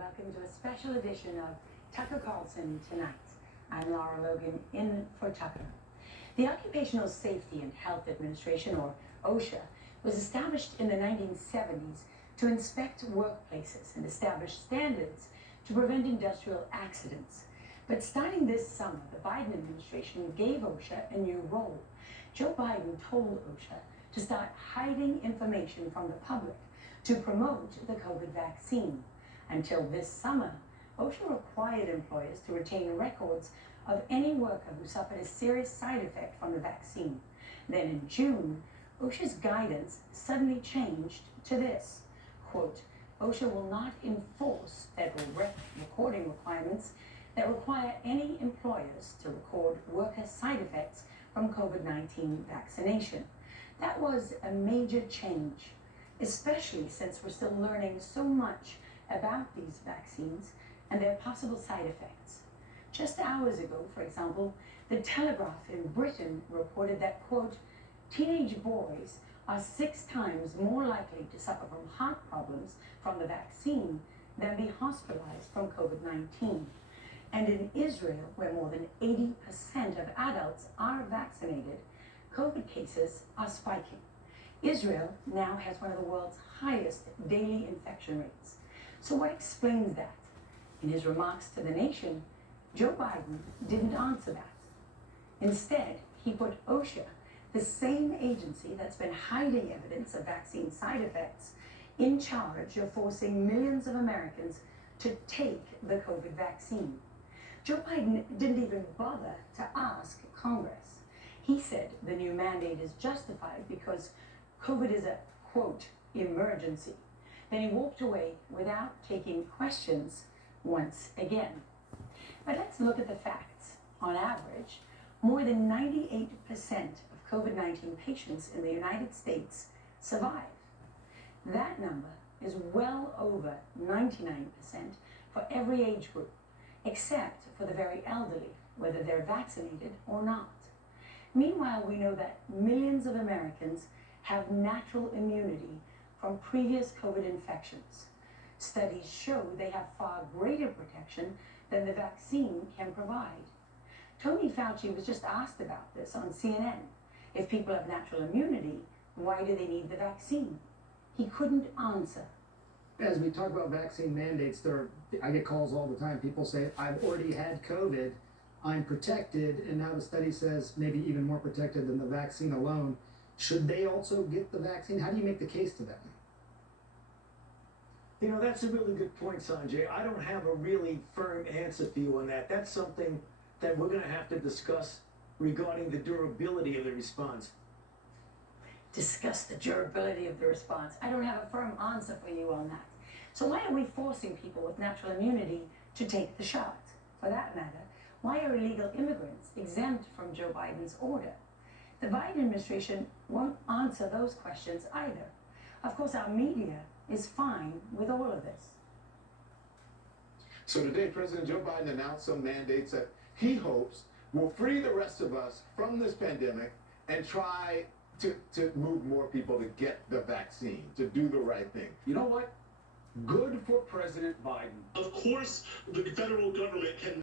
welcome to a special edition of Tucker Carlson Tonight. I'm Laura Logan, in for Tucker. The Occupational Safety and Health Administration, or OSHA, was established in the 1970s to inspect workplaces and establish standards to prevent industrial accidents. But starting this summer, the Biden administration gave OSHA a new role. Joe Biden told OSHA to start hiding information from the public to promote the COVID vaccine. Until this summer, OSHA required employers to retain records of any worker who suffered a serious side effect from the vaccine. Then in June, OSHA's guidance suddenly changed to this, quote, OSHA will not enforce federal recording requirements that require any employers to record worker side effects from COVID-19 vaccination. That was a major change, especially since we're still learning so much about these vaccines and their possible side effects. Just hours ago, for example, The Telegraph in Britain reported that, quote, teenage boys are 6 times more likely to suffer from heart problems from the vaccine than be hospitalized from COVID-19. And in Israel, where more than 80% of adults are vaccinated, COVID cases are spiking. Israel now has one of the world's highest daily infection rates. So what explains that? In his remarks to the nation, Joe Biden didn't answer that. Instead, he put OSHA, the same agency that's been hiding evidence of vaccine side effects, in charge of forcing millions of Americans to take the COVID vaccine. Joe Biden didn't even bother to ask Congress. He said the new mandate is justified because COVID is a, quote, emergency. Then he walked away without taking questions once again. But let's look at the facts. On average, more than 98% of COVID-19 patients in the United States survive. That number is well over 99% for every age group, except for the very elderly, whether they're vaccinated or not. Meanwhile, we know that millions of Americans have natural immunity from previous COVID infections. Studies show they have far greater protection than the vaccine can provide. Tony Fauci was just asked about this on CNN. If people have natural immunity, why do they need the vaccine? He couldn't answer. As we talk about vaccine mandates, I get calls all the time. People say, I've already had COVID, I'm protected, and now the study says maybe even more protected than the vaccine alone. Should they also get the vaccine? How do you make the case to them? You know, that's a really good point, Sanjay. I don't have a really firm answer for you on that. That's something that we're going to have to discuss regarding the durability of the response. Discuss the durability of the response. I don't have a firm answer for you on that. So why are we forcing people with natural immunity to take the shot? For that matter, why are illegal immigrants exempt from Joe Biden's order? The Biden administration won't answer those questions either. Of course, our media is fine with all of this. So today, President Joe Biden announced some mandates that he hopes will free the rest of us from this pandemic and try to move more people to get the vaccine, to do the right thing. You know what? Good for President Biden. Of course, the federal government can